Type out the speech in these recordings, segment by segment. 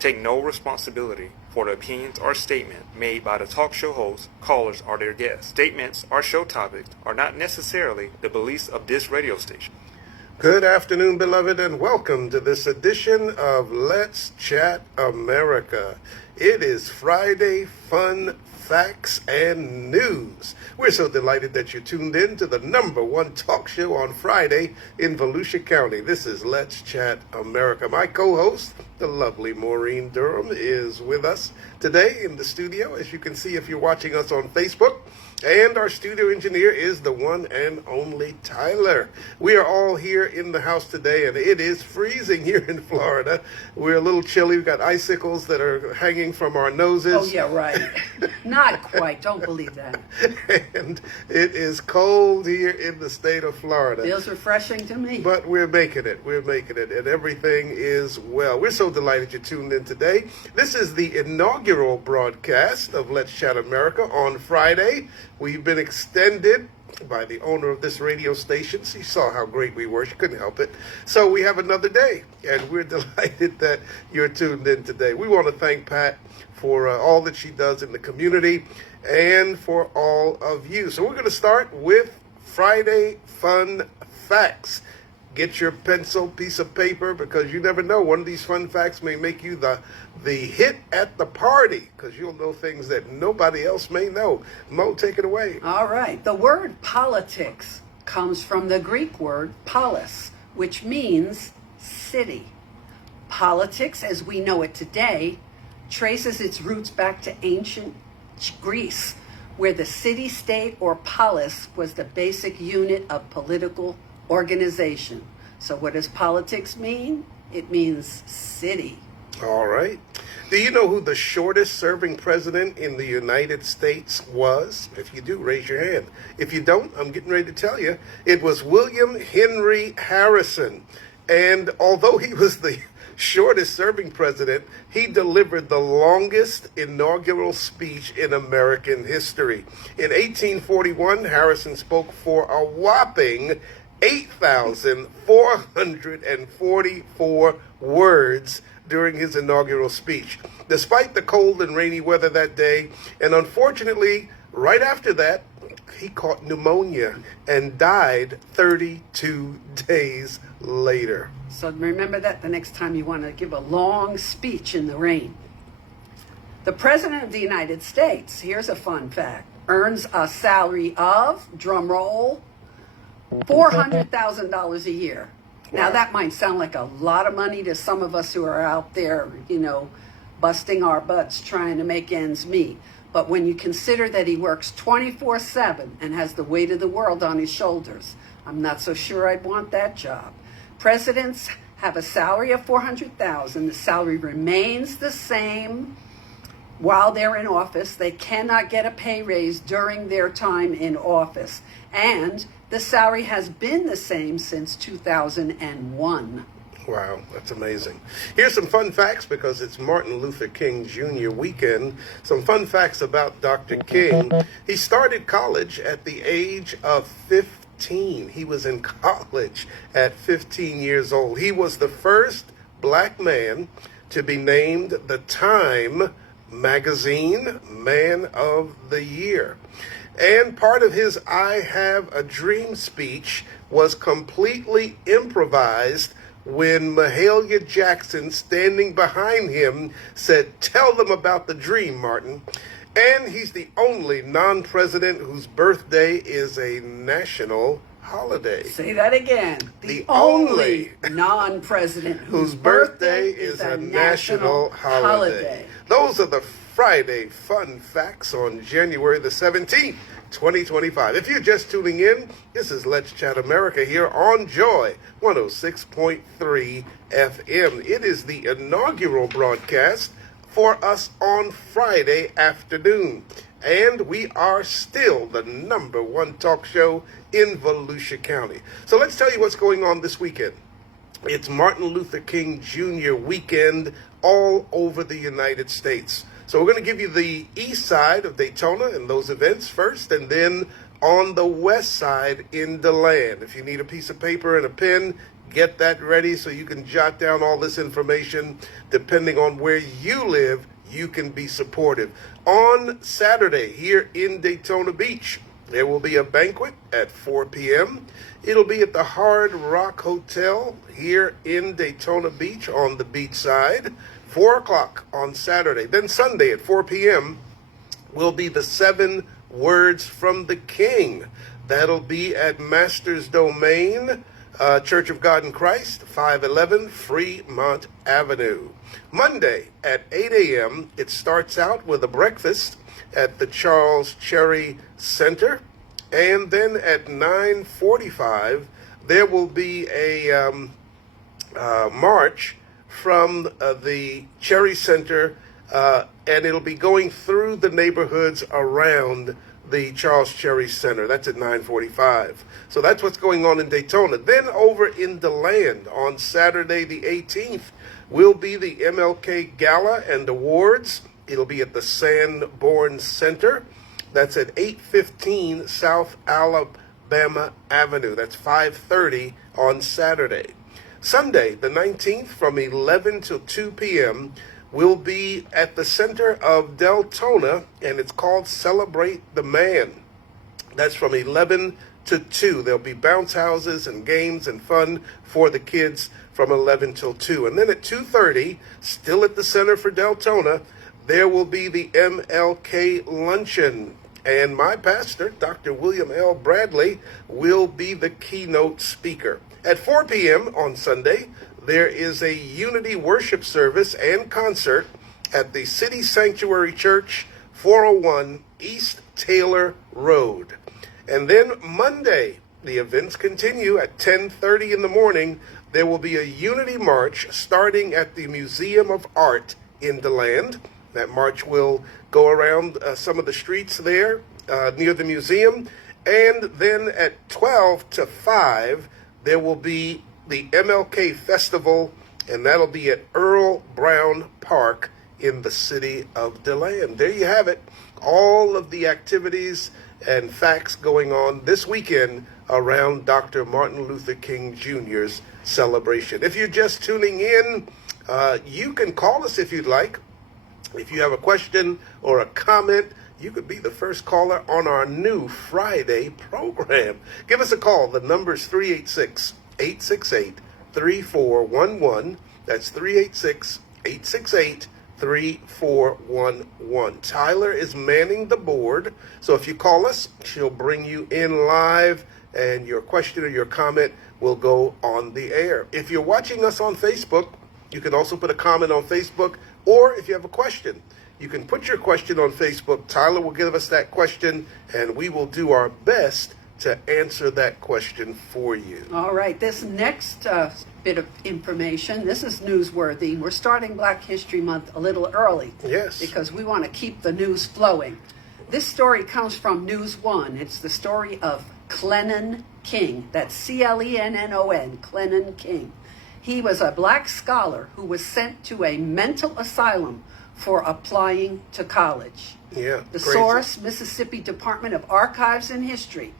take no responsibility for the opinions or statements made by the talk show hosts, callers, or their guests. Statements or show topics are not necessarily the beliefs of this radio station. Good afternoon, beloved, and welcome to this edition of Let's Chat America. It is Friday Fun Facts and News. We're so delighted that you tuned in to the number one talk show on Friday in Volusia County. This is Let's Chat America. My co-host, the lovely Maureen Durham, is with us today in the studio, as you can see if you're watching us on Facebook. And our studio engineer is the one and only Tyler. We are all here in the house today, and it is freezing here in Florida. We're a little chilly. We've got icicles that are hanging from our noses. Oh, yeah, right. Not quite. Don't believe that. And it is cold here in the state of Florida. Feels refreshing to me. But we're making it. We're making it. And everything is well. We're so delighted you tuned in today. This is the inaugural broadcast of Let's Chat America on Friday. We've been extended by the owner of this radio station. She saw how great we were. She couldn't help it. So we have another day, and we're delighted that you're tuned in today. We want to thank Pat for all that she does in the community and for all of you. So we're going to start with Friday Fun Facts. Get your pencil, piece of paper, because you never know. One of these fun facts may make you the hit at the party, because you'll know things that nobody else may know. Mo, take it away. All right. The word politics comes from the Greek word polis, which means city. Politics, as we know it today, traces its roots back to ancient Greece, where the city-state or polis was the basic unit of political organization. So what does politics mean? It means city. All right. Do you know who the shortest serving president in the United States was? If you do, raise your hand. If you don't, I'm getting ready to tell you. It was William Henry Harrison. And although he was the shortest serving president, he delivered the longest inaugural speech in American history. In 1841, Harrison spoke for a whopping 8,444 words during his inaugural speech. Despite the cold and rainy weather that day, and unfortunately, right after that, he caught pneumonia and died 32 days later. So remember that the next time you want to give a long speech in the rain. The President of the United States, here's a fun fact, earns a salary of, drum roll, $400,000 a year. Now, that might sound like a lot of money to some of us who are out there, busting our butts trying to make ends meet. But when you consider that he works 24/7 and has the weight of the world on his shoulders, I'm not so sure I'd want that job. Presidents have a salary of $400,000. The salary remains the same while they're in office. They cannot get a pay raise during their time in office. And the salary has been the same since 2001. Wow, that's amazing. Here's some fun facts because it's Martin Luther King Jr. weekend. Some fun facts about Dr. King. He started college at the age of 15. He was in college at 15 years old. He was the first black man to be named the Time Magazine Man of the Year. And part of his I Have a Dream speech was completely improvised when Mahalia Jackson, standing behind him, said, "Tell them about the dream, Martin." And he's the only non-president whose birthday is a national holiday. Say that again. The only non-president whose birthday is a national holiday. Those are the Friday Fun Facts on January the 17th, 2025. If you're just tuning in, this is Let's Chat America here on Joy 106.3 FM. It is the inaugural broadcast for us on Friday afternoon. And we are still the number one talk show in Volusia County. So let's tell you what's going on this weekend. It's Martin Luther King Jr. weekend all over the United States. So we're going to give you the east side of Daytona and those events first, and then on the west side in DeLand. If you need a piece of paper and a pen, Get that ready so you can jot down all this information. Depending on where you live, you can be supportive. On Saturday here in Daytona Beach, there will be a banquet at 4 p.m. It'll be at the Hard Rock Hotel here in Daytona Beach on the beach side. 4 o'clock on Saturday. Then Sunday at 4 p.m. will be the 7 Words from the King. That'll be at Master's Domain, Church of God in Christ, 511 Fremont Avenue. Monday at 8 a.m., it starts out with a breakfast at the Charles Cherry Center. And then at 9:45, there will be a march from the Cherry Center, and it'll be going through the neighborhoods around the Charles Cherry Center. That's at 9:45. So that's what's going on in Daytona. Then over in DeLand on Saturday the 18th will be the MLK Gala and Awards. It'll be at the Sanborn Center. That's at 815 South Alabama Avenue. That's 5:30 on Saturday. Sunday the 19th from 11 till 2 p.m. will be at the center of Deltona, and it's called Celebrate the Man. That's from 11 to 2. There'll be bounce houses and games and fun for the kids from 11 till 2. And then at 2:30, still at the center for Deltona, there will be the MLK Luncheon. And my pastor, Dr. William L. Bradley, will be the keynote speaker. At 4 p.m. on Sunday, there is a Unity worship service and concert at the City Sanctuary Church, 401 East Taylor Road. And then Monday, the events continue at 10:30 in the morning. There will be a Unity March starting at the Museum of Art in DeLand. That march will go around some of the streets there near the museum. And then at 12 to 5, there will be the MLK Festival, and that'll be at Earl Brown Park in the city of DeLand. There you have it. All of the activities and facts going on this weekend around Dr. Martin Luther King Jr.'s celebration. If you're just tuning in, you can call us if you'd like. If you have a question or a comment, you could be the first caller on our new Friday program. Give us a call. The number's 386-868-3411. That's 386-868-3411. Tyler is manning the board, so if you call us, she'll bring you in live, and your question or your comment will go on the air. If you're watching us on Facebook, you can also put a comment on Facebook, or if you have a question, you can put your question on Facebook. Tyler will give us that question, and we will do our best to answer that question for you. All right, this next bit of information, this is newsworthy. We're starting Black History Month a little early. Yes. Because we want to keep the news flowing. This story comes from News One. It's the story of Clennon King. That's Clennon, Clennon King. He was a black scholar who was sent to a mental asylum for applying to college. Yeah. The crazy. source, Mississippi Department of Archives and History.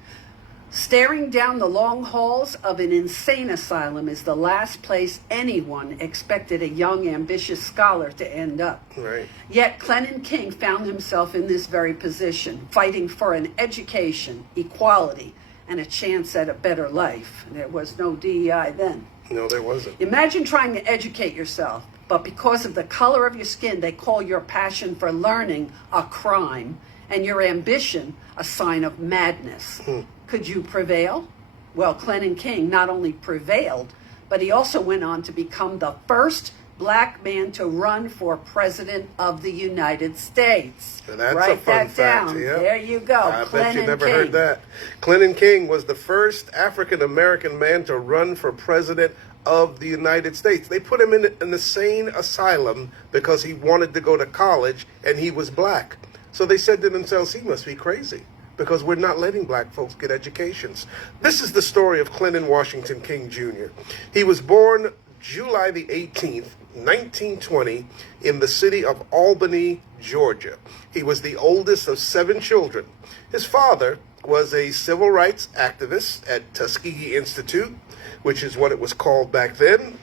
Staring down the long halls of an insane asylum is the last place anyone expected a young, ambitious scholar to end up. Right. Yet Clennon King found himself in this very position, fighting for an education, equality, and a chance at a better life. There was no DEI then. No, there wasn't. Imagine trying to educate yourself, but because of the color of your skin, they call your passion for learning a crime and your ambition a sign of madness. Could you prevail? Well, Clennon King not only prevailed, but he also went on to become the first black man to run for president of the United States. That's Write a fun that down. fact. Yeah. There you go. I bet you Clennon never King. heard that. Clennon King was the first African-American man to run for president of the United States. They put him in an insane asylum because he wanted to go to college and he was black. So they said to themselves, he must be crazy, because we're not letting black folks get educations. This is the story of Clennon Washington King Jr. He was born July the 18th, 1920, in the city of Albany, Georgia. He was the oldest of 7 children. His father was a civil rights activist at Tuskegee Institute, which is what it was called back then,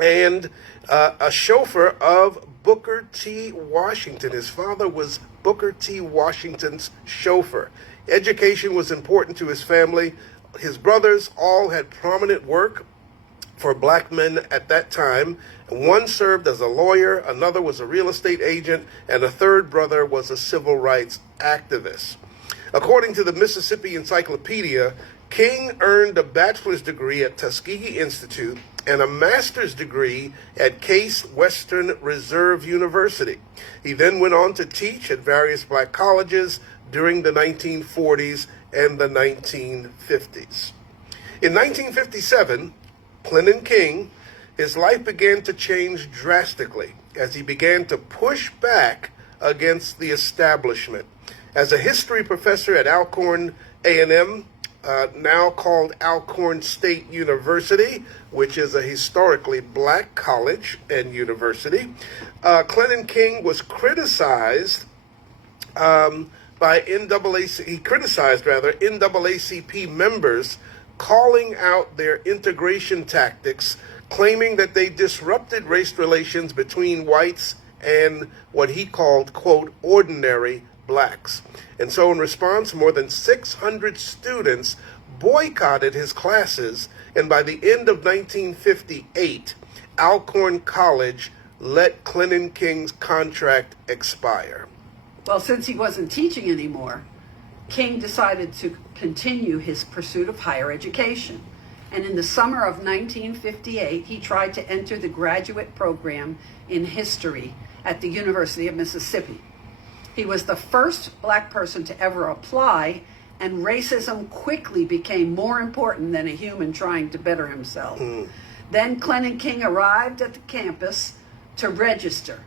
and a chauffeur of Booker T. Washington. His father was Booker T. Washington's chauffeur. Education was important to his family. His brothers all had prominent work for black men at that time. One served as a lawyer, another was a real estate agent, and a third brother was a civil rights activist. According to the Mississippi Encyclopedia, King earned a bachelor's degree at Tuskegee Institute and a master's degree at Case Western Reserve University. He then went on to teach at various black colleges during the 1940s and the 1950s. In 1957, Clinton King, his life began to change drastically as he began to push back against the establishment. As a history professor at Alcorn A&M, now called Alcorn State University, which is a historically black college and university, Clinton King was criticized by NAACP members, calling out their integration tactics, claiming that they disrupted race relations between whites and what he called, quote, ordinary blacks. And so in response, more than 600 students boycotted his classes, and by the end of 1958, Alcorn College let Clinton King's contract expire. Well, since he wasn't teaching anymore, King decided to continue his pursuit of higher education. And in the summer of 1958, he tried to enter the graduate program in history at the University of Mississippi. He was the first black person to ever apply, and racism quickly became more important than a human trying to better himself. Then Clinton King arrived at the campus to register.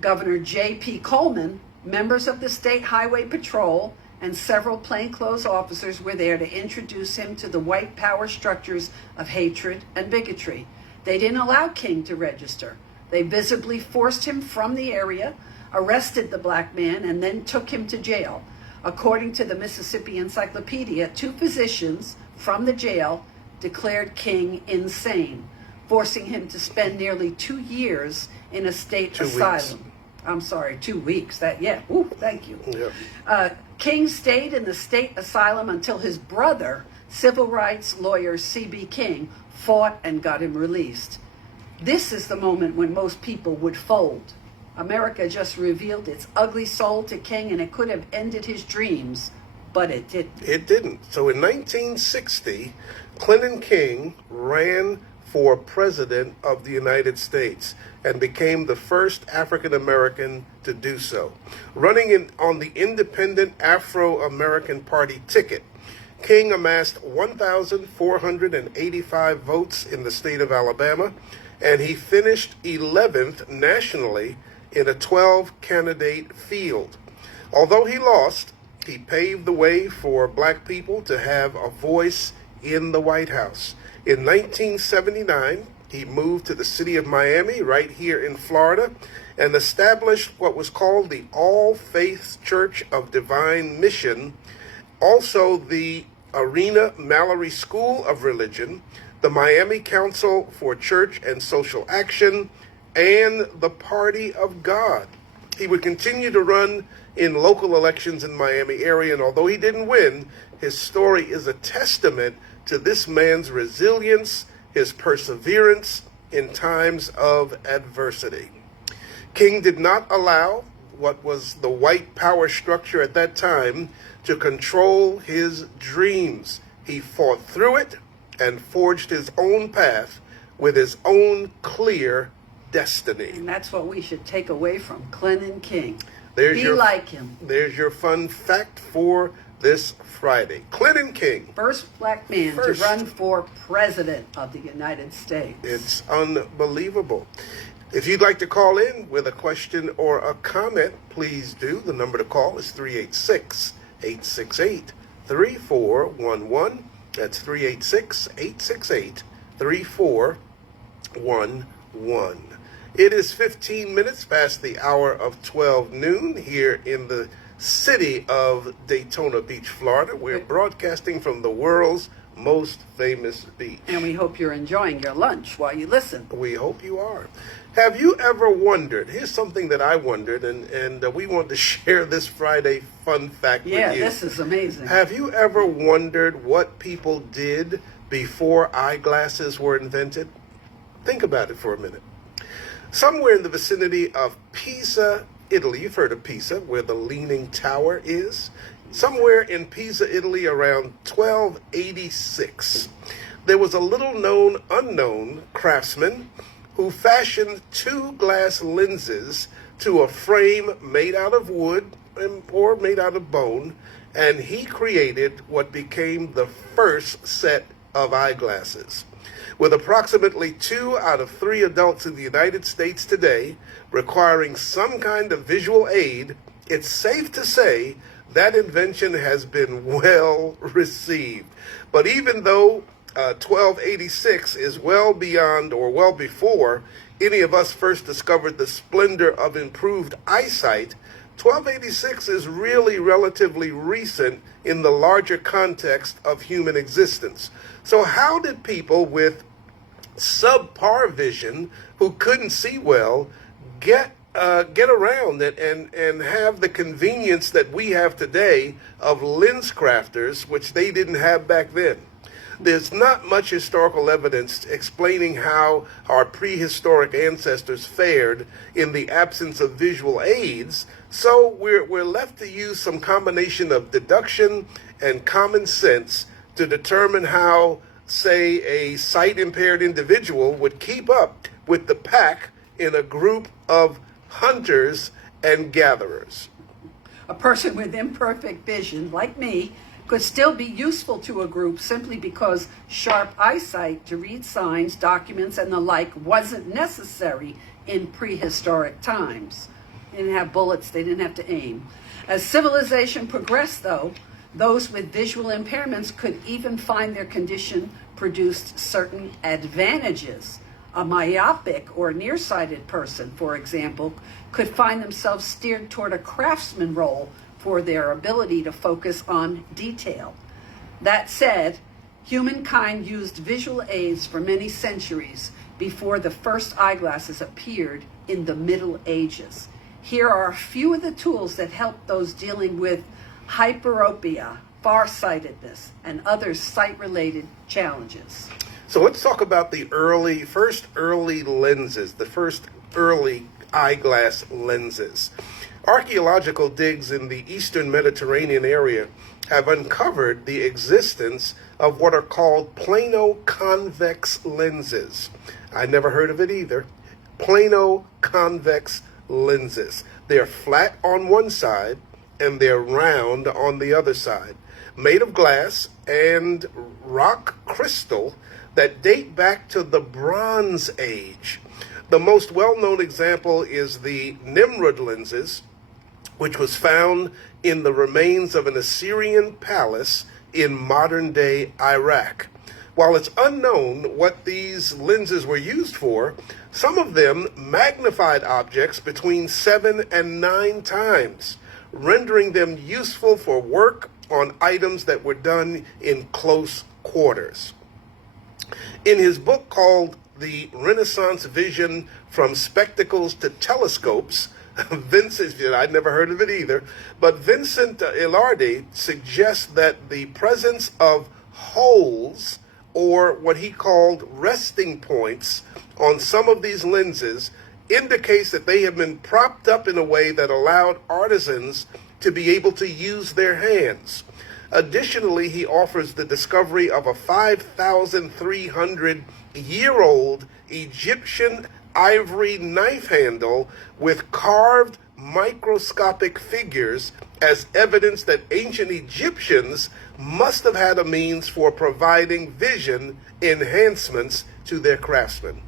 Governor J.P. Coleman, members of the State Highway Patrol, and several plainclothes officers were there to introduce him to the white power structures of hatred and bigotry. They didn't allow King to register. They visibly forced him from the area, arrested the black man, and then took him to jail. According to the Mississippi Encyclopedia, 2 physicians from the jail declared King insane, forcing him to spend nearly 2 years in a state asylum. Weeks. I'm sorry, 2 weeks. Thank you. Yeah. King stayed in the state asylum until his brother, civil rights lawyer C.B. King, fought and got him released. This is the moment when most people would fold. America just revealed its ugly soul to King, and it could have ended his dreams, but it didn't. It didn't. So in 1960, Clinton King ran for president of the United States and became the first African American to do so. Running on the Independent Afro-American Party ticket, King amassed 1,485 votes in the state of Alabama, and he finished 11th nationally in a 12-candidate field. Although he lost, he paved the way for black people to have a voice in the White House. In 1979, he moved to the city of Miami, right here in Florida, and established what was called the All Faiths Church of Divine Mission, also the Arena Mallory School of Religion, the Miami Council for Church and Social Action, and the Party of God. He would continue to run in local elections in the Miami area, and although he didn't win, his story is a testament to this man's resilience, his perseverance in times of adversity. King did not allow what was the white power structure at that time to control his dreams. He fought through it and forged his own path with his own clear destiny. And that's what we should take away from Clinton King. Be like him. There's your fun fact for this Friday. Clinton King. First black man to run for president of the United States. It's unbelievable. If you'd like to call in with a question or a comment, please do. The number to call is 386-868-3411. That's 386-868-3411. It is 15 minutes past the hour of 12 noon here in the city of Daytona Beach, Florida. We're broadcasting from the world's most famous beach. And we hope you're enjoying your lunch while you listen. We hope you are. Have you ever wondered? Here's something that I wondered, and we want to share this Friday fun fact with you. Yeah, this is amazing. Have you ever wondered what people did before eyeglasses were invented? Think about it for a minute. Somewhere in the vicinity of Pisa, Italy, you've heard of Pisa, where the Leaning Tower is. Somewhere in Pisa, Italy, around 1286, there was a little-known, unknown craftsman who fashioned two glass lenses to a frame made out of wood or made out of bone, and he created what became the first set of eyeglasses. With approximately 2 out of 3 adults in the United States today requiring some kind of visual aid, it's safe to say that invention has been well received. But even though 1286 is well beyond or well before any of us first discovered the splendor of improved eyesight, 1286 is really relatively recent in the larger context of human existence. So how did people with subpar vision who couldn't see well get around it and have the convenience that we have today of lens crafters, which they didn't have back then? There's not much historical evidence explaining how our prehistoric ancestors fared in the absence of visual aids, so we're left to use some combination of deduction and common sense to determine how, say, a sight-impaired individual would keep up with the pack in a group of hunters and gatherers. A person with imperfect vision, like me, could still be useful to a group simply because sharp eyesight to read signs, documents, and the like wasn't necessary in prehistoric times. They didn't have bullets, they didn't have to aim. As civilization progressed, though, those with visual impairments could even find their condition produced certain advantages. A myopic or nearsighted person, for example, could find themselves steered toward a craftsman role for their ability to focus on detail. That said, humankind used visual aids for many centuries before the first eyeglasses appeared in the Middle Ages. Here are a few of the tools that help those dealing with hyperopia, farsightedness, and other sight-related challenges. So let's talk about the first early lenses, the first early eyeglass lenses. Archaeological digs in the eastern Mediterranean area have uncovered the existence of what are called plano-convex lenses. I never heard of it either. Plano-convex lenses. They're flat on one side and they're round on the other side, made of glass and rock crystal that date back to the Bronze Age. The most well-known example is the Nimrud lenses, which was found in the remains of an Assyrian palace in modern-day Iraq. While it's unknown what these lenses were used for, some of them magnified objects between 7 and 9 times, rendering them useful for work on items that were done in close quarters. In his book called The Renaissance Vision from Spectacles to Telescopes, I'd never heard of it either, but Vincent Ilardi suggests that the presence of holes, or what he called resting points, on some of these lenses indicates that they have been propped up in a way that allowed artisans to be able to use their hands. Additionally, he offers the discovery of a 5,300-year-old Egyptian ivory knife handle with carved microscopic figures as evidence that ancient Egyptians must have had a means for providing vision enhancements to their craftsmen.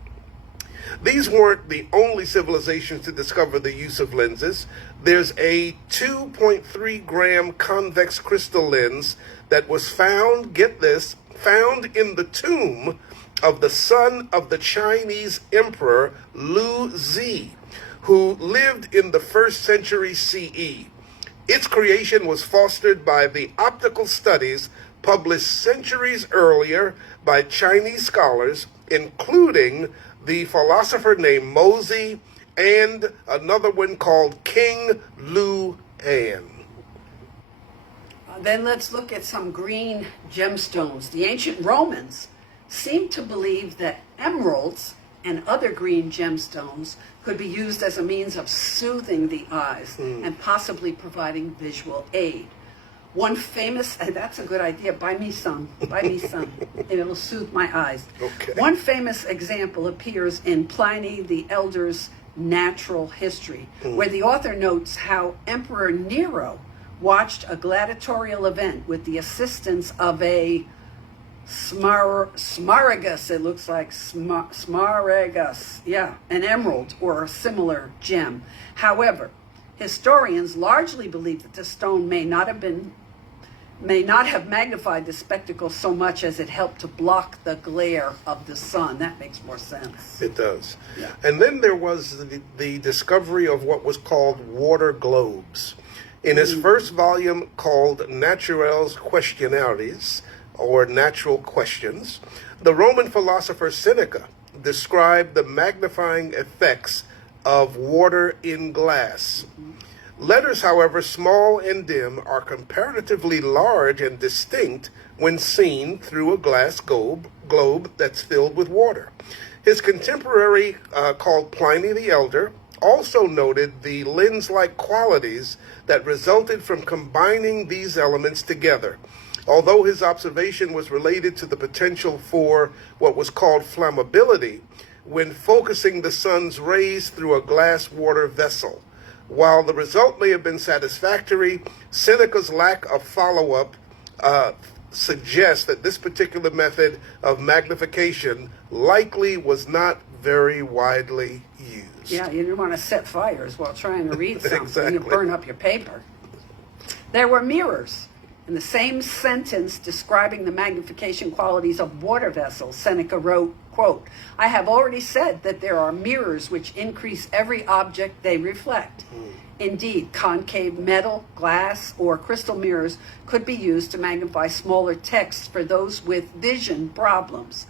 These weren't the only civilizations to discover the use of lenses. There's a 2.3 gram convex crystal lens that was found, get this, found in the tomb of the son of the Chinese emperor Lu Zi, who lived in the 1st century CE. Its creation was fostered by the optical studies published centuries earlier by Chinese scholars, including the philosopher named Mozi and another one called King Lu An. Then let's look at some green gemstones. The ancient Romans seemed to believe that emeralds and other green gemstones could be used as a means of soothing the eyes and possibly providing visual aid. One famous, and that's a good idea, buy me some, and it'll soothe my eyes. Okay. One famous example appears in Pliny the Elder's Natural History, where the author notes how Emperor Nero watched a gladiatorial event with the assistance of a smaragdus, it looks like smaragdus, an emerald or a similar gem. However, historians largely believe that the stone may not have magnified the spectacle so much as it helped to block the glare of the sun. That makes more sense. It does. Yeah. And then there was the discovery of what was called water globes. In his first volume called Naturales Questionaries, or Natural Questions, the Roman philosopher Seneca described the magnifying effects of water in glass. Letters, however small and dim, are comparatively large and distinct when seen through a glass globe that's filled with water. His contemporary, called Pliny the Elder, also noted the lens-like qualities that resulted from combining these elements together. Although his observation was related to the potential for what was called flammability when focusing the sun's rays through a glass water vessel. While the result may have been satisfactory, Seneca's lack of follow-up suggests that this particular method of magnification likely was not very widely used. Yeah, you didn't want to set fires while trying to read something. Exactly. You burn up your paper. There were mirrors. In the same sentence describing the magnification qualities of water vessels, Seneca wrote, quote, "I have already said that there are mirrors which increase every object they reflect. Indeed, concave metal, glass, or crystal mirrors could be used to magnify smaller text for those with vision problems.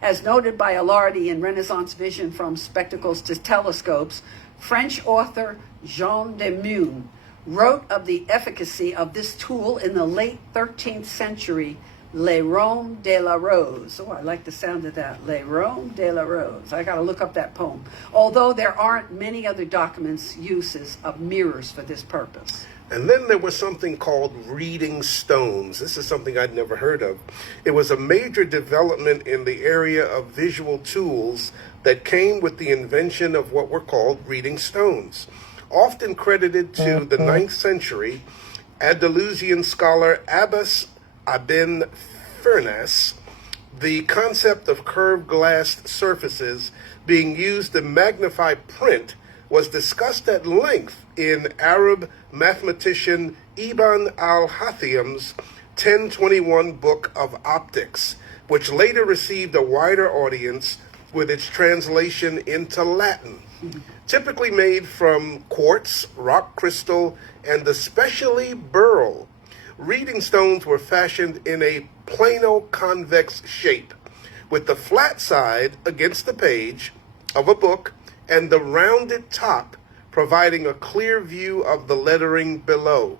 As noted by Alardi in Renaissance Vision from Spectacles to Telescopes, French author Jean de Meun wrote of the efficacy of this tool in the late 13th century, Le Rome de la Rose." Oh, I like the sound of that. Le Rome de la Rose. I got to look up that poem. Although there aren't many other documents uses of mirrors for this purpose. And then there was something called reading stones. This is something I'd never heard of. It was a major development in the area of visual tools that came with the invention of what were called reading stones. Often credited to the 9th century, Andalusian scholar Abbas Ibn Firnas, the concept of curved glass surfaces being used to magnify print was discussed at length in Arab mathematician Ibn al-Haytham's 1021 book of Optics, which later received a wider audience with its translation into Latin. Typically made from quartz, rock crystal, and especially beryl, reading stones were fashioned in a plano-convex shape, with the flat side against the page of a book and the rounded top providing a clear view of the lettering below.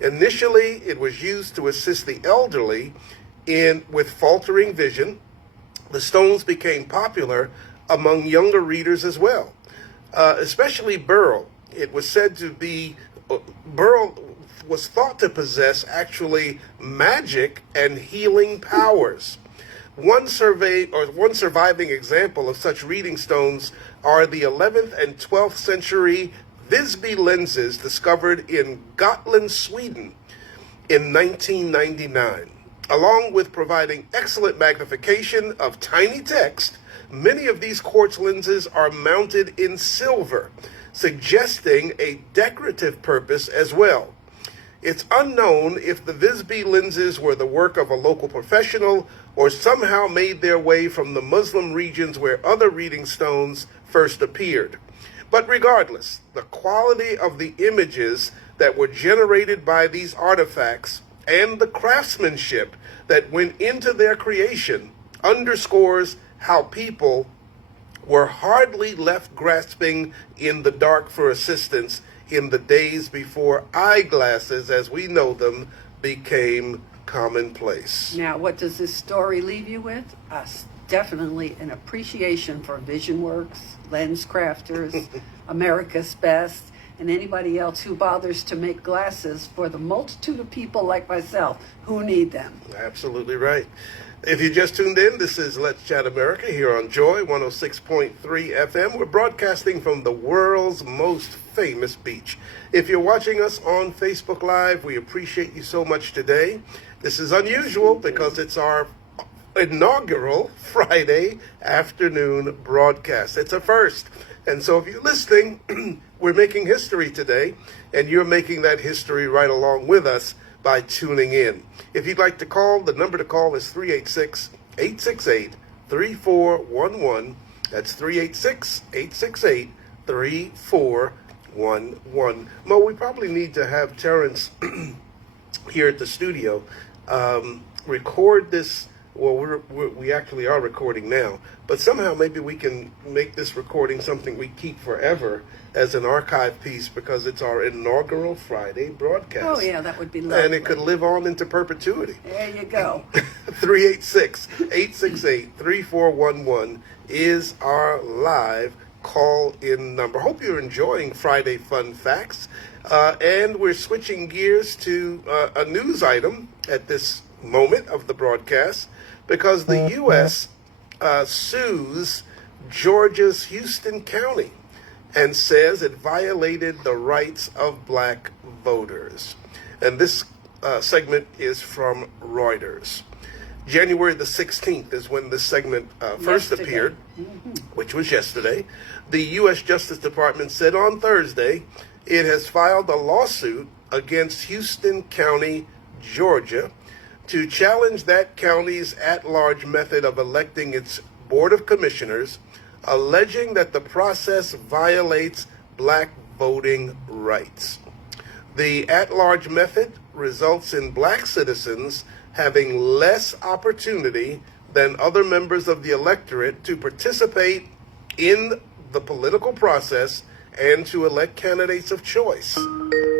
Initially, it was used to assist the elderly with faltering vision. The stones became popular among younger readers as well, especially beryl. It was said to be, beryl was thought to possess actually magic and healing powers. One surviving example of such reading stones are the 11th and 12th century Visby lenses discovered in Gotland, Sweden in 1999. Along with providing excellent magnification of tiny text, many of these quartz lenses are mounted in silver, suggesting a decorative purpose as well. It's unknown if the Visby lenses were the work of a local professional or somehow made their way from the Muslim regions where other reading stones first appeared. But regardless, the quality of the images that were generated by these artifacts and the craftsmanship that went into their creation underscores how people were hardly left grasping in the dark for assistance in the days before eyeglasses, as we know them, became commonplace. Now, what does this story leave you with? Definitely an appreciation for Vision Works, Lens Crafters, America's Best, and anybody else who bothers to make glasses for the multitude of people like myself who need them. Absolutely right. If you just tuned in, this is Let's Chat America here on Joy 106.3 FM. We're broadcasting from the world's most famous beach. If you're watching us on Facebook Live, we appreciate you so much today. This is unusual because it's our inaugural Friday afternoon broadcast. It's a first. And so if you're listening, we're making history today, and you're making that history right along with us by tuning in. If you'd like to call, the number to call is 386-868-3411. That's 386-868-3411. Mo, we probably need to have Terrence here at the studio record this. Well, we actually are recording now, but somehow maybe we can make this recording something we keep forever as an archive piece because it's our inaugural Friday broadcast. Oh, yeah, that would be lovely. And it could live on into perpetuity. There you go. 386-868-3411 is our live call-in number. Hope you're enjoying Friday Fun Facts. And we're switching gears to a news item at this moment of the broadcast, because the U.S. Sues Georgia's Houston County and says it violated the rights of black voters. And this segment is from Reuters. January the 16th is when this segment first appeared, which was yesterday. The U.S. Justice Department said on Thursday it has filed a lawsuit against Houston County, Georgia, to challenge that county's at-large method of electing its Board of Commissioners, alleging that the process violates black voting rights. The at-large method results in black citizens having less opportunity than other members of the electorate to participate in the political process and to elect candidates of choice,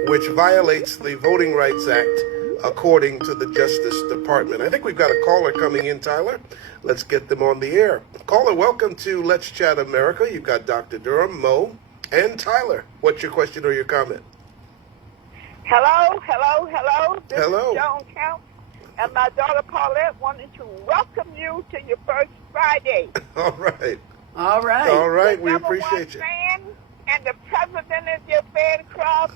which violates the Voting Rights Act, according to the Justice Department. I think we've got a caller coming in, Tyler. Let's get them on the air. Caller, welcome to Let's Chat America. You've got Dr. Durham, Mo, and Tyler. What's your question or your comment? Hello. This Hello. is Joan Count, and my daughter Paulette wanted to welcome you to your first Friday. All right. All right. All right, The we number appreciate one you. fan and the president of your fan club.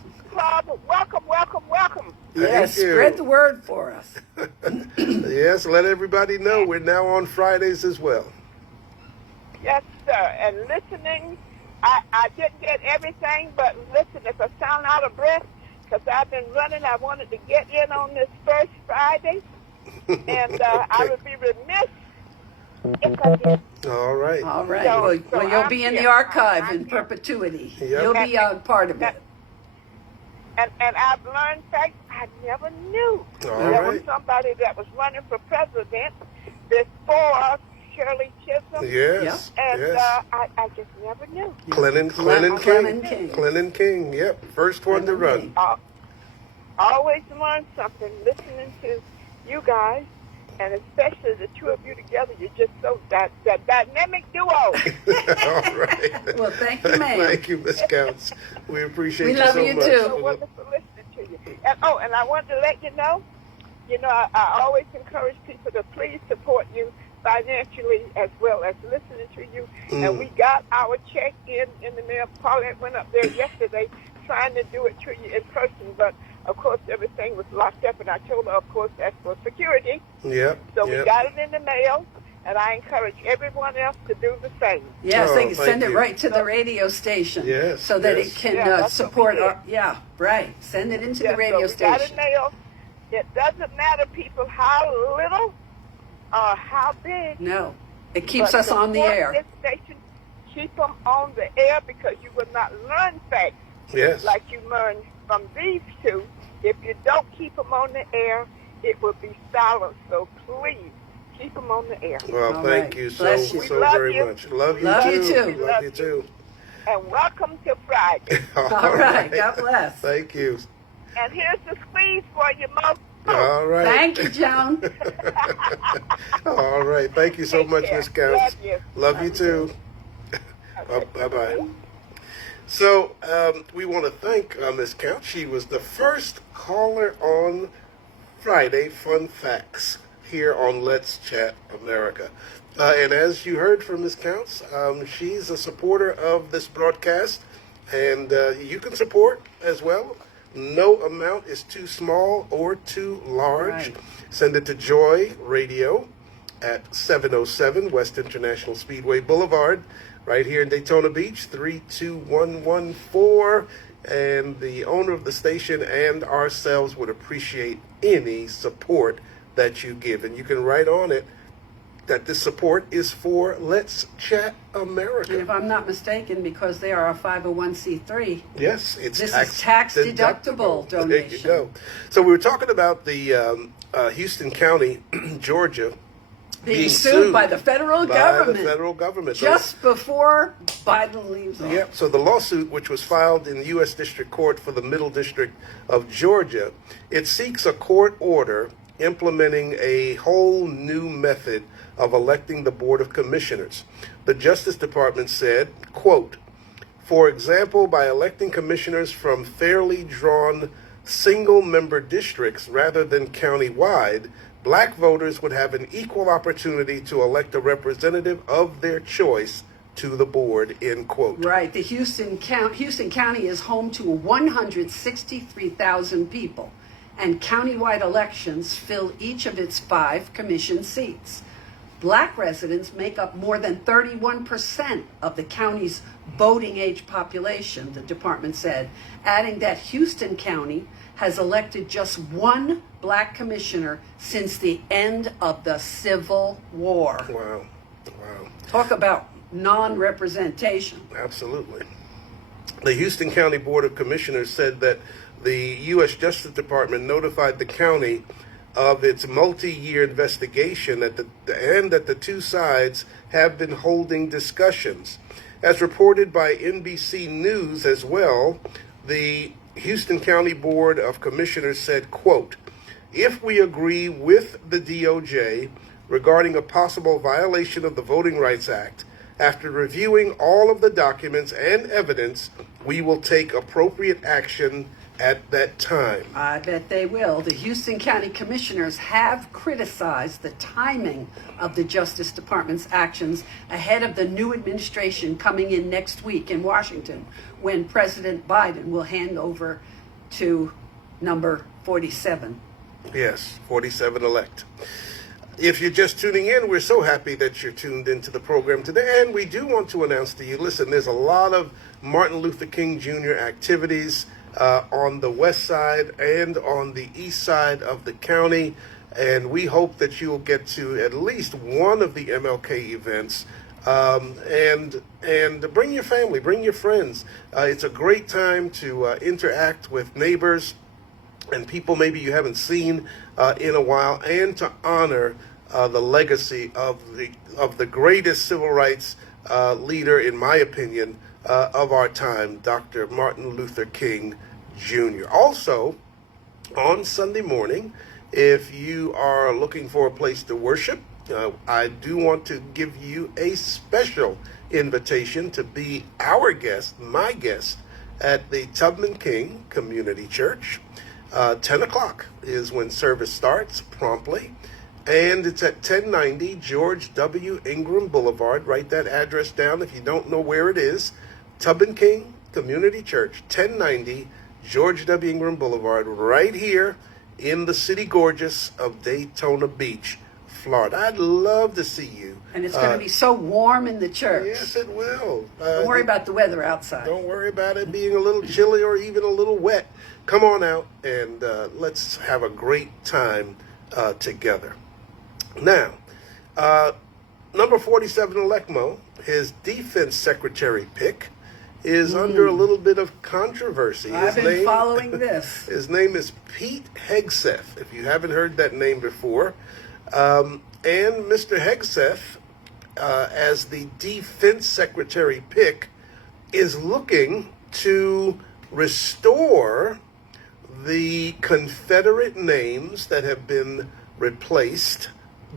Welcome. Yes, Thank you. spread the word for us. Yes, let everybody know we're now on Fridays as well. Yes, sir. And listening, I didn't get everything, but listen, if I sound out of breath, because I've been running, I wanted to get in on this first Friday, and I would be remiss if I didn't. All right. All right. So Well, you'll be in the I'm archive here. in perpetuity. Yep. You'll be a part of it. And I've learned facts I never knew. All There was right. somebody that was running for president before Shirley Chisholm. Yes. And Yes. I just never knew. Clinton Clinton King. King. Clinton King. Yep. First one to run. Always learn something listening to you guys, and especially the two of you together. You're just so that dynamic duo. All right. Well, thank you, ma'am. Thank you, Miss Counts. We appreciate We you love so you much. too. So wonderful listening to you. And I wanted to let you know, I always encourage people to please support you financially as well as listening to you. And we got our check in the mail. Paulette went up there yesterday trying to do it to you in person, but of course everything was locked up, and I told her, of course, that's for security. Yep. So we Yep. got it in the mail, and I encourage everyone else to do the same. Yes, Oh, they can send thank it you. right to the radio station. Yes, So that yes. it can Yeah, that's what support we did. our, yeah, right. Send it into Yeah, the radio so we got it station. mailed. It doesn't matter, people, how little or how big. No, it keeps but us on the support air. This station, keep them on the air, because you will not learn facts Yes. like you learned from these two. If you don't keep them on the air, it will be silent. So please keep them on the air. Well, All thank right. you Bless you. We so love very you. much. Love We you Love too. you too. We Love you too. And welcome to Friday. All right. God bless. Thank you. And here's the squeeze for you, Mo. All right. Thank you, Joan. All right. Thank you so Take much, care. Miss Counts. Love you. Love you too. Bye-bye. So we want to thank Miss Count. She was the first caller on Friday Fun Facts here on Let's Chat America. And as you heard from Miss Counts, she's a supporter of this broadcast, and you can support as well. No amount is too small or too large. Right. Send it to Joy Radio at 707 West International Speedway Boulevard, right here in Daytona Beach, 32114. And the owner of the station and ourselves would appreciate any support that you give. And you can write on it that this support is for Let's Chat America. And if I'm not mistaken, because they are a 501c3, Yes, it's this is tax deductible donation. There you go. So we were talking about the Houston County, Georgia, being sued by the federal government. The federal government. Just before Biden leaves office. Yep. So the lawsuit, which was filed in the U.S. District Court for the Middle District of Georgia, it seeks a court order implementing a whole new method of electing the Board of Commissioners. The Justice Department said, quote, for example, by electing commissioners from fairly drawn single-member districts rather than county-wide, black voters would have an equal opportunity to elect a representative of their choice to the board, end quote. Right. The Houston County is home to 163,000 people, and countywide elections fill each of its 5 commission seats. Black residents make up more than 31% of the county's voting age population, the department said, adding that Houston County has elected just 1 black commissioner since the end of the Civil War. Wow. Wow. Talk about non-representation. Absolutely. The Houston County Board of Commissioners said that the U.S. Justice Department notified the county of its multi-year investigation and that the two sides have been holding discussions. As reported by NBC News as well, the Houston County Board of Commissioners said, quote, if we agree with the DOJ regarding a possible violation of the Voting Rights Act, after reviewing all of the documents and evidence, we will take appropriate action at that time. I bet they will. The Houston County Commissioners have criticized the timing of the Justice Department's actions ahead of the new administration coming in next week in Washington, when President Biden will hand over to number 47. Yes, 47 elect. If you're just tuning in, we're so happy that you're tuned into the program today. And we do want to announce to you, listen, there's a lot of Martin Luther King Jr. activities on the west side and on the east side of the county. And we hope that you'll get to at least one of the MLK events. And bring your family, bring your friends. It's a great time to interact with neighbors and people maybe you haven't seen in a while, and to honor the legacy of the greatest civil rights leader, in my opinion, of our time, Dr. Martin Luther King Jr. Also, on Sunday morning, if you are looking for a place to worship, I do want to give you a special invitation to be our guest, my guest, at the Tubman King Community Church. 10 o'clock is when service starts promptly, and it's at 1090 George W. Ingram Boulevard. Write that address down if you don't know where it is. Tubman King Community Church, 1090 George W. Ingram Boulevard, right here in the city gorgeous of Daytona Beach, Florida. I'd love to see you. And it's going to be so warm in the church. Yes, it will. Don't worry about the weather outside. Don't worry about it being a little chilly or even a little wet. Come on out and let's have a great time together. Now, number 47 Elecmo, his defense secretary pick is under a little bit of controversy. I've been following this. His name is Pete Hegseth, if you haven't heard that name before. And Mr. Hegseth, as the defense secretary pick, is looking to restore the Confederate names that have been replaced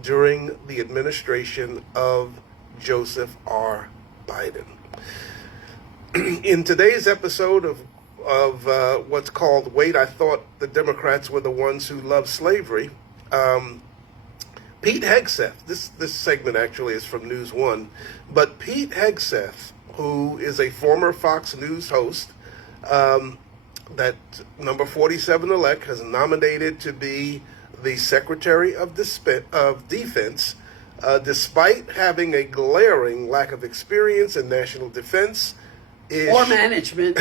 during the administration of Joseph R. Biden. In today's episode of what's called Wait, I Thought the Democrats Were the Ones Who Loved Slavery, Pete Hegseth, this segment actually is from News One, but Pete Hegseth, who is a former Fox News host, that number 47 elect has nominated to be the Secretary of Defense, despite having a glaring lack of experience in national defense, Or management.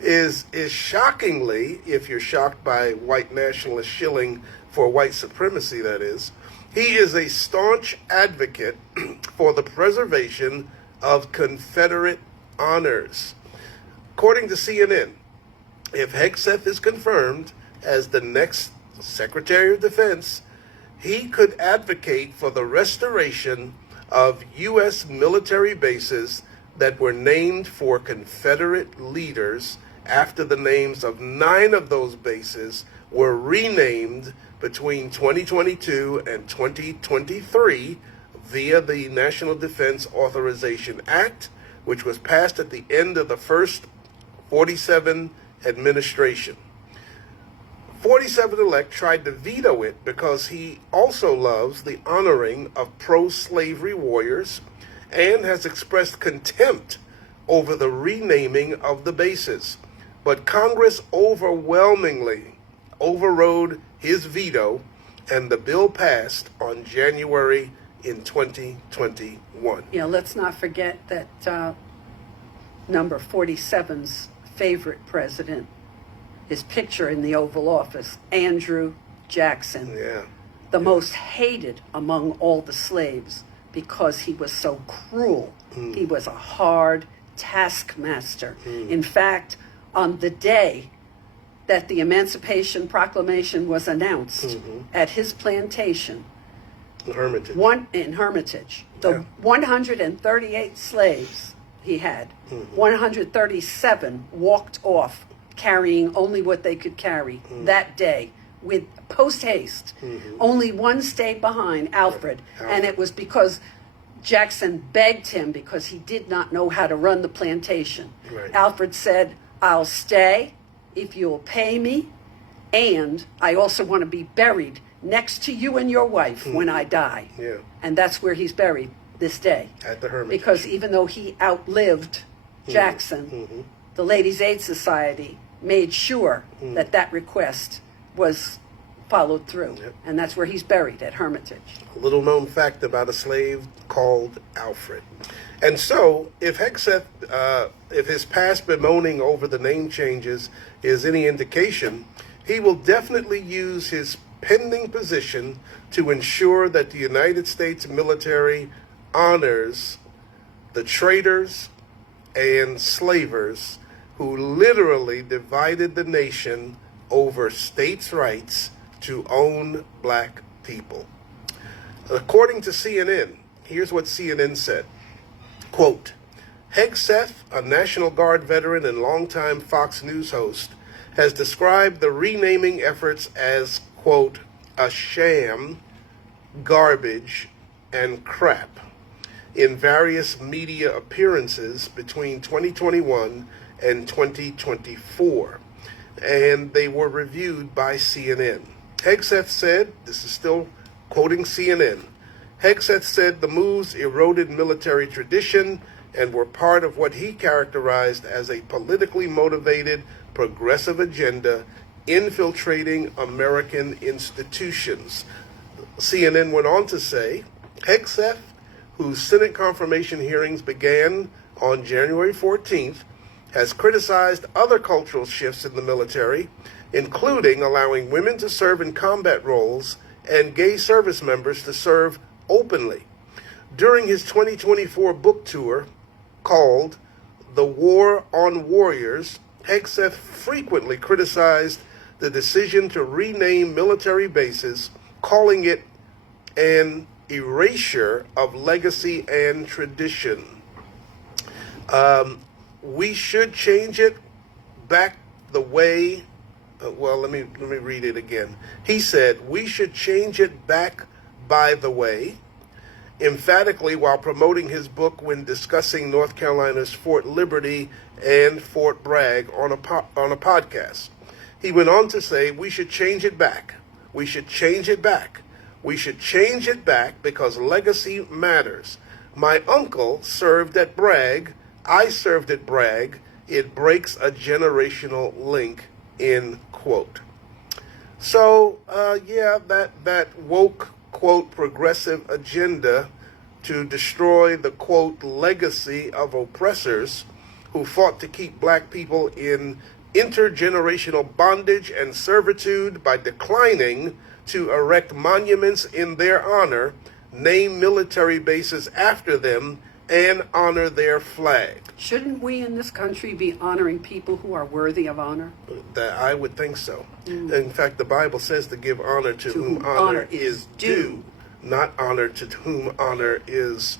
is shockingly, if you're shocked by white nationalist shilling for white supremacy, that is, he is a staunch advocate for the preservation of Confederate honors. According to CNN, if Hegseth is confirmed as the next Secretary of Defense, he could advocate for the restoration of U.S. military bases that were named for Confederate leaders after the names of 9 of those bases were renamed between 2022 and 2023 via the National Defense Authorization Act, which was passed at the end of the first 47 administration. 47 elect tried to veto it because he also loves the honoring of pro-slavery warriors and has expressed contempt over the renaming of the bases. But Congress overwhelmingly overrode his veto, and the bill passed on January in 2021. Let's not forget that number 47's favorite president, his picture in the Oval Office, Andrew Jackson, the most hated among all the slaves because he was so cruel. He was a hard taskmaster. In fact, on the day that the Emancipation Proclamation was announced at his plantation, Hermitage. in Hermitage, the 138 slaves he had, 137 walked off carrying only what they could carry that day with post haste. Only one stayed behind, Alfred, and it was because Jackson begged him because he did not know how to run the plantation. Alfred said, "I'll stay if you'll pay me, and I also want to be buried next to you and your wife when I die." And that's where he's buried this day. At the Hermitage. Because even though he outlived Jackson, the Ladies' Aid Society made sure that that request was followed through. And that's where he's buried, at Hermitage. A little known fact about a slave called Alfred. And so, if Hegseth, if his past bemoaning over the name changes is any indication, he will definitely use his pending position to ensure that the United States military honors the traitors and slavers who literally divided the nation over states' rights to own black people. According to CNN, here's what CNN said. Quote, Hegseth, a National Guard veteran and longtime Fox News host, has described the renaming efforts as, quote, a sham, garbage, and crap in various media appearances between 2021 and 2024, and they were reviewed by CNN. Hegseth said, this is still quoting CNN, Hegseth said the moves eroded military tradition and were part of what he characterized as a politically motivated progressive agenda infiltrating American institutions. CNN went on to say, Hegseth, whose Senate confirmation hearings began on January 14th, has criticized other cultural shifts in the military, including allowing women to serve in combat roles and gay service members to serve openly. During his 2024 book tour called the war on warriors, Hegseth frequently criticized the decision to rename military bases, calling it an erasure of legacy and tradition. We should change it back the way. Let me read it again. He said, we should change it back by the way, emphatically while promoting his book when discussing North Carolina's Fort Liberty and Fort Bragg on a podcast. He went on to say, we should change it back. We should change it back. We should change it back because legacy matters. My uncle served at Bragg. I served at Bragg. It breaks a generational link, end quote. So, that woke, quote, progressive agenda to destroy the, quote, legacy of oppressors who fought to keep black people in intergenerational bondage and servitude by declining to erect monuments in their honor, name military bases after them, and honor their flag. Shouldn't we in this country be honoring people who are worthy of honor? I would think so. In fact, the Bible says to give honor to whom honor is due, not honor to whom honor is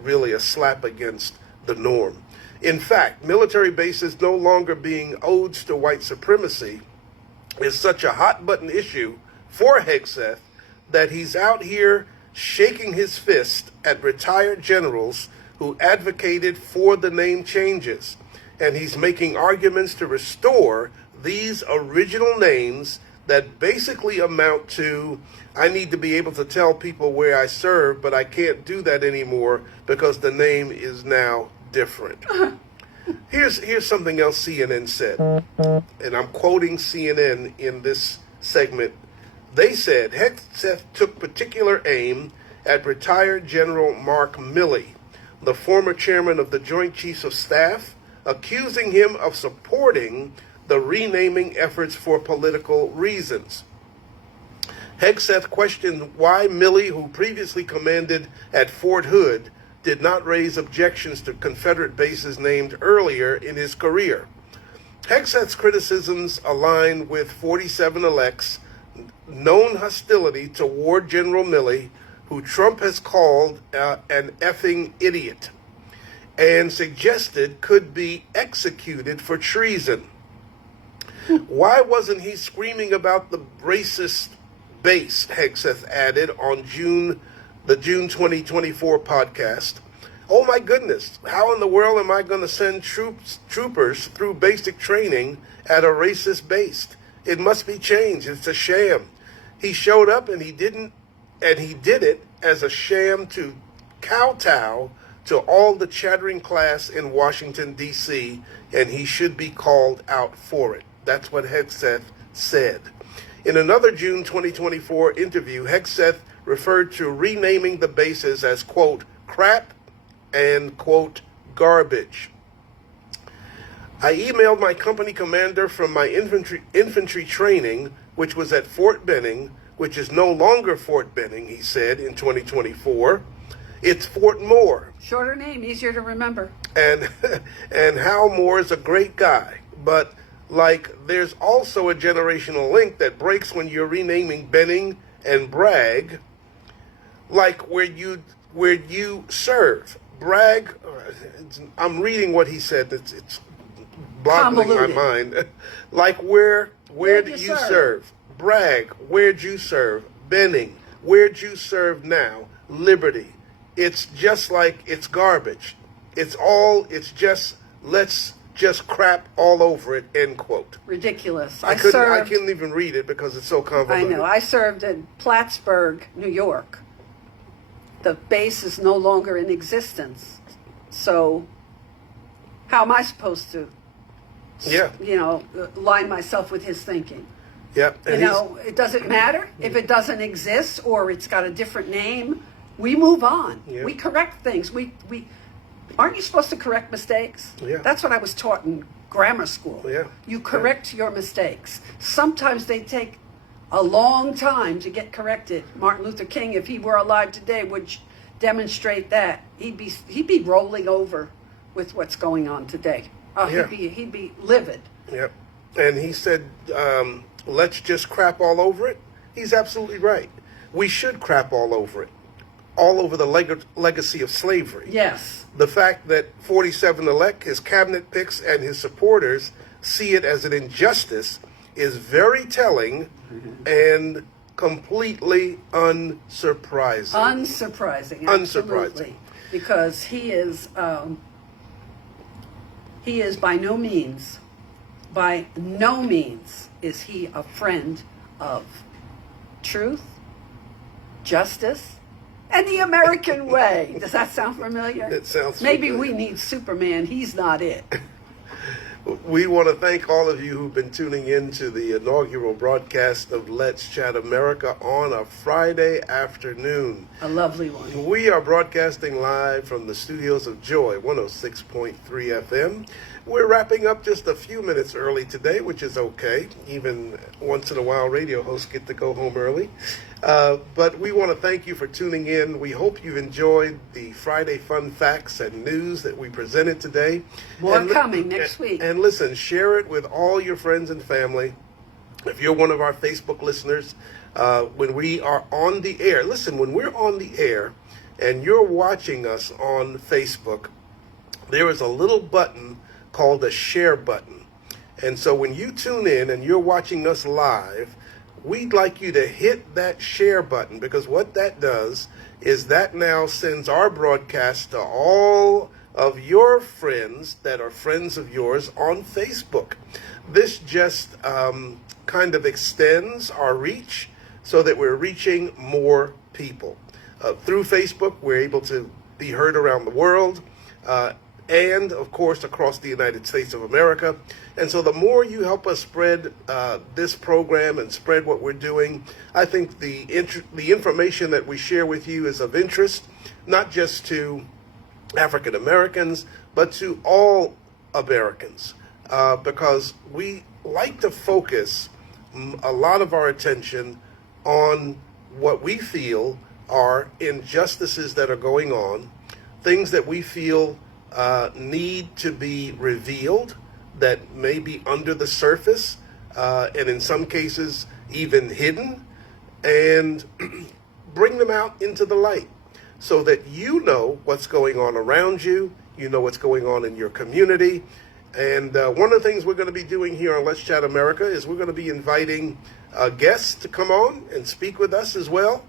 really a slap against the norm. In fact, military bases no longer being odes to white supremacy is such a hot-button issue for Hegseth that he's out here shaking his fist at retired generals who advocated for the name changes. And he's making arguments to restore these original names that basically amount to, I need to be able to tell people where I serve, but I can't do that anymore because the name is now different. Here's something else CNN said, and I'm quoting CNN in this segment. They said Hegseth took particular aim at retired General Mark Milley, the former chairman of the Joint Chiefs of Staff, accusing him of supporting the renaming efforts for political reasons. Hegseth questioned why Milley, who previously commanded at Fort Hood, did not raise objections to Confederate bases named earlier in his career. Hegseth's criticisms align with 47 elects' known hostility toward General Milley, who Trump has called an effing idiot, and suggested could be executed for treason. Why wasn't he screaming about the racist base, Hegseth added on the June 2024 podcast. Oh my goodness, how in the world am I going to send troopers through basic training at a racist base? It must be changed. It's a sham. He showed up and he did it as a sham to kowtow to all the chattering class in Washington, D.C., and he should be called out for it. That's what Hegseth said. In another June 2024 interview, Hegseth referred to renaming the bases as, quote, crap and, quote, garbage. I emailed my company commander from my infantry training, which was at Fort Benning, which is no longer Fort Benning, he said, in 2024. It's Fort Moore. Shorter name, easier to remember. And Hal Moore is a great guy, but there's also a generational link that breaks when you're renaming Benning and Bragg, like where you serve. Bragg, I'm reading what he said. It's boggling my mind. Like where do you serve? Bragg, where'd you serve? Benning, where'd you serve now? Liberty. It's just like it's garbage. Let's just crap all over it, end quote. Ridiculous. I couldn't even read it because it's so convoluted. I know. I served in Plattsburgh, New York. The base is no longer in existence. So how am I supposed to, line myself with his thinking? Yeah. It doesn't matter if it doesn't exist or it's got a different name. We move on. Yeah. We correct things. We aren't you supposed to correct mistakes? Yeah. That's what I was taught in grammar school. Yeah. You correct your mistakes. Sometimes they take a long time to get corrected. Martin Luther King, if he were alive today, would demonstrate that. He'd be rolling over with what's going on today. Oh, Yeah. he'd be livid. Yep. And he said, let's just crap all over it. He's absolutely right. We should crap all over it, all over the legacy of slavery. Yes. The fact that 47-elect, his cabinet picks, and his supporters see it as an injustice is very telling and completely unsurprising. Unsurprising. Absolutely. Because he is by no means is he a friend of truth, justice, and the American way. Does that sound familiar? It sounds Maybe familiar. we need Superman. He's not it. We want to thank all of you who've been tuning in to the inaugural broadcast of Let's Chat America on a Friday afternoon. A lovely one. We are broadcasting live from the studios of Joy 106.3 FM. We're wrapping up just a few minutes early today, which is okay. Even once in a while, radio hosts get to go home early. But we want to thank you for tuning in. We hope you've enjoyed the Friday fun facts and news that we presented today. More coming next week. And listen, share it with all your friends and family. If you're one of our Facebook listeners, when we are on the air, listen, when we're on the air and you're watching us on Facebook, there is a little button called the share button. And so when you tune in and you're watching us live, we'd like you to hit that share button, because what that does is that now sends our broadcast to all of your friends that are friends of yours on Facebook. This just kind of extends our reach so that we're reaching more people. Through Facebook, we're able to be heard around the world, and of course across the United States of America. And so the more you help us spread this program and spread what we're doing, I think the information that we share with you is of interest, not just to African Americans, but to all Americans, because we like to focus a lot of our attention on what we feel are injustices that are going on, things that we feel need to be revealed, that may be under the surface, and in some cases even hidden, and bring them out into the light so that you know what's going on around you, you know what's going on in your community. And one of the things we're going to be doing here on Let's Chat America is we're going to be inviting guests to come on and speak with us as well.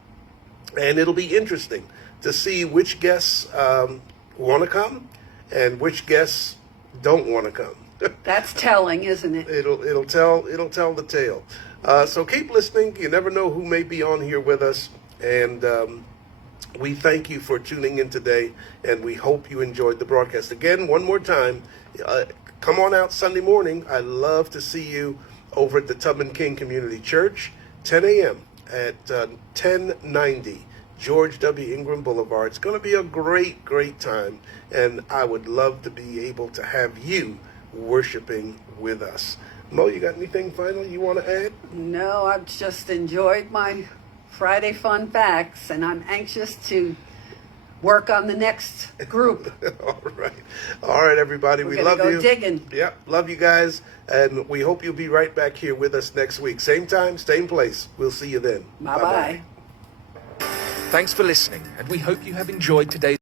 And it'll be interesting to see which guests want to come and which guests don't want to come. That's telling, isn't it? It'll tell the tale. So keep listening. You never know who may be on here with us. And we thank you for tuning in today, and we hope you enjoyed the broadcast. Again, one more time, come on out Sunday morning. I love to see you over at the Tubman King Community Church, 10 a.m. at 1090 George W. Ingram Boulevard. It's going to be a great, great time, and I would love to be able to have you worshiping with us. Mo, you got anything final you want to add? No, I've just enjoyed my Friday fun facts, and I'm anxious to work on the next group. All right, everybody. We love you. We're gonna go digging. Yep, love you guys, and we hope you'll be right back here with us next week. Same time, same place. We'll see you then. Bye-bye. Thanks for listening, and we hope you have enjoyed today's